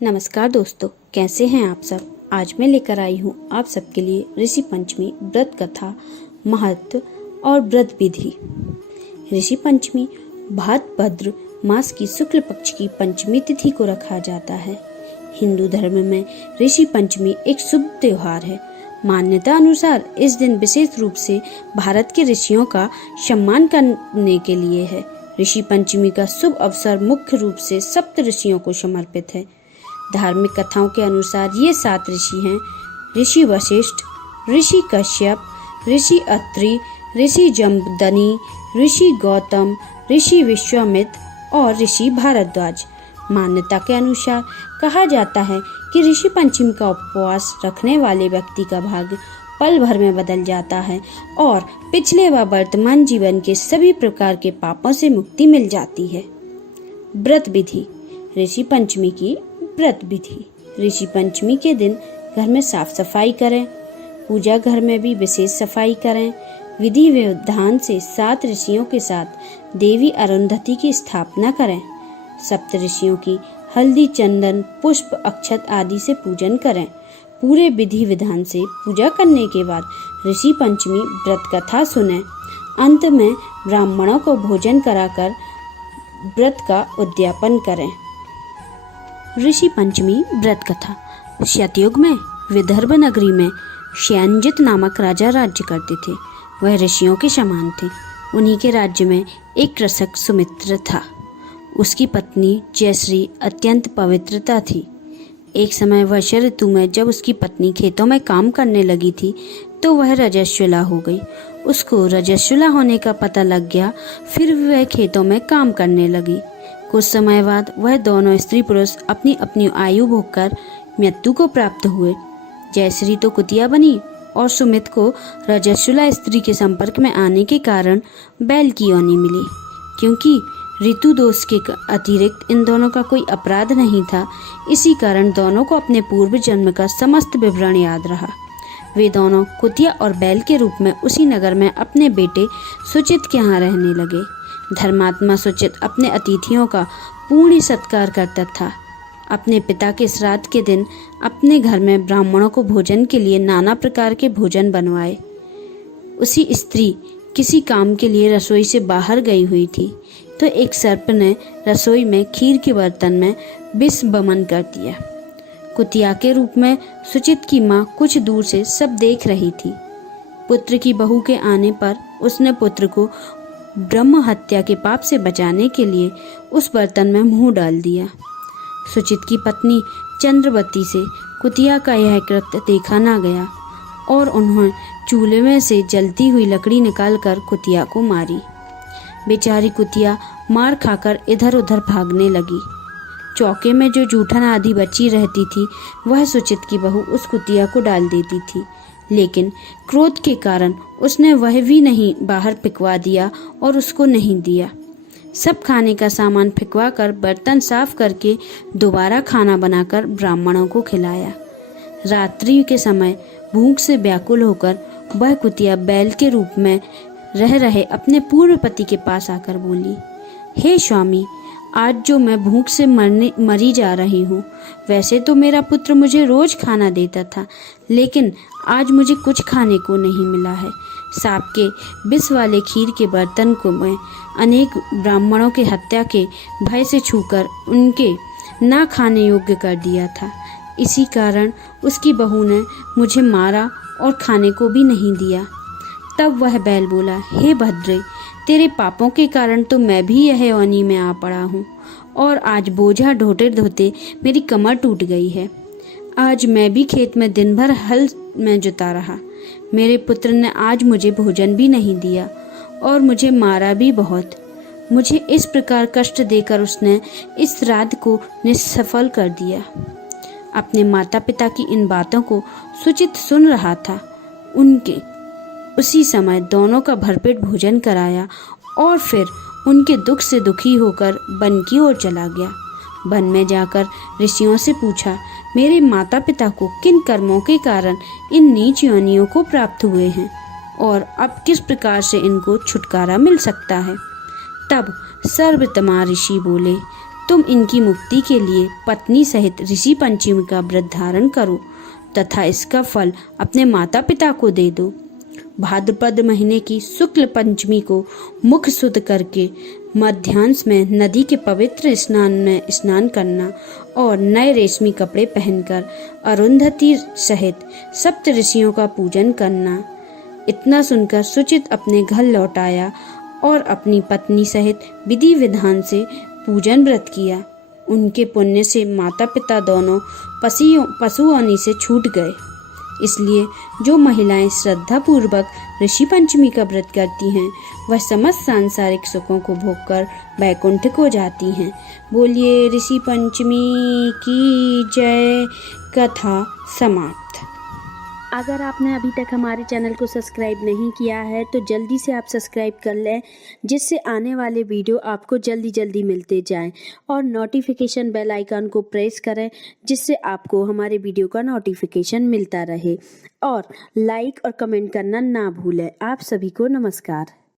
नमस्कार दोस्तों, कैसे हैं आप सब। आज मैं लेकर आई हूँ आप सबके लिए ऋषि पंचमी व्रत कथा, महत्व और व्रत विधि। ऋषि पंचमी भाद्रपद मास की शुक्ल पक्ष की पंचमी तिथि को रखा जाता है। हिंदू धर्म में ऋषि पंचमी एक शुभ त्योहार है। मान्यता अनुसार इस दिन विशेष रूप से भारत के ऋषियों का सम्मान करने के लिए है। ऋषि पंचमी का शुभ अवसर मुख्य रूप से सप्त ऋषियों को समर्पित है। धार्मिक कथाओं के अनुसार ये 7 ऋषि हैं: ऋषि वशिष्ठ, ऋषि कश्यप, ऋषि अत्रि, ऋषि जमदग्नि, ऋषि गौतम, ऋषि विश्वामित्र और ऋषि भारद्वाज। मान्यता के अनुसार कहा जाता है कि ऋषि पंचमी का उपवास रखने वाले व्यक्ति का भाग्य पल भर में बदल जाता है और पिछले व वर्तमान जीवन के सभी प्रकार के पापों से मुक्ति मिल जाती है। व्रत विधि। ऋषि पंचमी की व्रत विधि। ऋषि पंचमी के दिन घर में साफ सफाई करें। पूजा घर में भी विशेष सफाई करें। विधि विधान से 7 ऋषियों के साथ देवी अरुंधति की स्थापना करें। सप्त ऋषियों की हल्दी, चंदन, पुष्प, अक्षत आदि से पूजन करें। पूरे विधि विधान से पूजा करने के बाद ऋषि पंचमी व्रत कथा सुनें। अंत में ब्राह्मणों को भोजन कराकर व्रत का उद्यापन करें। ऋषि पंचमी व्रत कथा। सतयुग में विदर्भ नगरी में शयनजित नामक राजा राज्य करते थे। वह ऋषियों के समान थे। उन्हीं के राज्य में एक कृषक सुमित्र था। उसकी पत्नी जयश्री अत्यंत पवित्रता थी। एक समय वर्षा ऋतु में जब उसकी पत्नी खेतों में काम करने लगी थी तो वह रजस्वला हो गई। उसको रजस्वला होने का पता लग गया। फिर वह खेतों में काम करने लगी। कुछ समय बाद वह दोनों स्त्री पुरुष अपनी अपनी आयु भोगकर मृत्यु को प्राप्त हुए। जयश्री तो कुतिया बनी और सुमित को रजस्वला स्त्री के संपर्क में आने के कारण बैल की योनि मिली। क्योंकि ऋतु दोष के अतिरिक्त इन दोनों का कोई अपराध नहीं था, इसी कारण दोनों को अपने पूर्व जन्म का समस्त विवरण याद रहा। वे दोनों कुतिया और बैल के रूप में उसी नगर में अपने बेटे सुचित के यहाँ रहने लगे। धर्मात्मा सुचित अपने अतिथियों का पूर्ण सत्कार करता था। अपने पिता के श्राद्ध के दिन अपने घर में ब्राह्मणों को भोजन के लिए नाना प्रकार के भोजन बनवाए। उसी स्त्री किसी काम के लिए रसोई से बाहर गई हुई थी तो एक सर्प ने रसोई में खीर के बर्तन में विष वमन कर दिया। कुतिया के रूप में सुचित की माँ कुछ दूर से सब देख रही थी। पुत्र की बहू के आने पर उसने पुत्र को ब्रह्म हत्या के पाप से बचाने के लिए उस बर्तन में मुंह डाल दिया। सुचित की पत्नी चंद्रवती से कुतिया का यह कृत्य देखा ना गया और उन्होंने चूल्हे में से जलती हुई लकड़ी निकालकर कुतिया को मारी। बेचारी कुतिया मार खाकर इधर उधर भागने लगी। चौके में जो जूठन आदि बची रहती थी वह सुचित की बहू उस कुतिया को डाल देती थी, लेकिन क्रोध के कारण उसने वह भी नहीं बाहर फेंकवा दिया और उसको नहीं दिया। सब खाने का सामान फेंकवा कर बर्तन साफ करके दोबारा खाना बनाकर ब्राह्मणों को खिलाया। रात्रि के समय भूख से व्याकुल होकर वह कुतिया बैल के रूप में रह रहे अपने पूर्व पति के पास आकर बोली, हे स्वामी, आज जो मैं भूख से मरी जा रही हूँ। वैसे तो मेरा पुत्र मुझे रोज खाना देता था, लेकिन आज मुझे कुछ खाने को नहीं मिला है। सांप के विष वाले खीर के बर्तन को मैं अनेक ब्राह्मणों के हत्या के भय से छूकर उनके ना खाने योग्य कर दिया था। इसी कारण उसकी बहू ने मुझे मारा और खाने को भी नहीं दिया। तब वह बैल बोला, हे भद्रे, तेरे पापों के कारण तो मैं भी यह योनि में आ पड़ा हूँ और आज बोझा ढोते ढोते मेरी कमर टूट गई है। आज मैं भी खेत में दिन भर हल में जुता रहा। मेरे पुत्र ने आज मुझे भोजन भी नहीं दिया और मुझे मारा भी बहुत। मुझे इस प्रकार कष्ट देकर उसने इस श्राद्ध को निष्सफल कर दिया। अपने माता पिता की इन बातों को सुचित सुन रहा था। उसी समय दोनों का भरपेट भोजन कराया और फिर उनके दुख से दुखी होकर वन की ओर चला गया। वन में जाकर ऋषियों से पूछा, मेरे माता पिता को किन कर्मों के कारण इन नीच योनियों को प्राप्त हुए हैं और अब किस प्रकार से इनको छुटकारा मिल सकता है। तब सर्वतमा ऋषि बोले, तुम इनकी मुक्ति के लिए पत्नी सहित ऋषि पंचमी का व्रत धारण करो तथा इसका फल अपने माता पिता को दे दो। भाद्रपद महीने की शुक्ल पंचमी को मुख शुद्ध करके मध्याह्न में नदी के पवित्र स्नान में स्नान करना और नए रेशमी कपड़े पहनकर अरुंधति सहित सप्त ऋषियों का पूजन करना। इतना सुनकर सुचित अपने घर लौट आया और अपनी पत्नी सहित विधि विधान से पूजन व्रत किया। उनके पुण्य से माता पिता दोनों पशु योनि से छूट गए। इसलिए जो महिलाएं श्रद्धा पूर्वक ऋषि पंचमी का व्रत करती हैं वह समस्त सांसारिक सुखों को भोगकर वैकुंठ को जाती हैं। बोलिए ऋषि पंचमी की जय। कथा समाप्त। अगर आपने अभी तक हमारे चैनल को सब्सक्राइब नहीं किया है तो जल्दी से आप सब्सक्राइब कर लें, जिससे आने वाले वीडियो आपको जल्दी मिलते जाएं, और नोटिफिकेशन बेल आइकन को प्रेस करें जिससे आपको हमारे वीडियो का नोटिफिकेशन मिलता रहे। और लाइक और कमेंट करना ना भूलें। आप सभी को नमस्कार।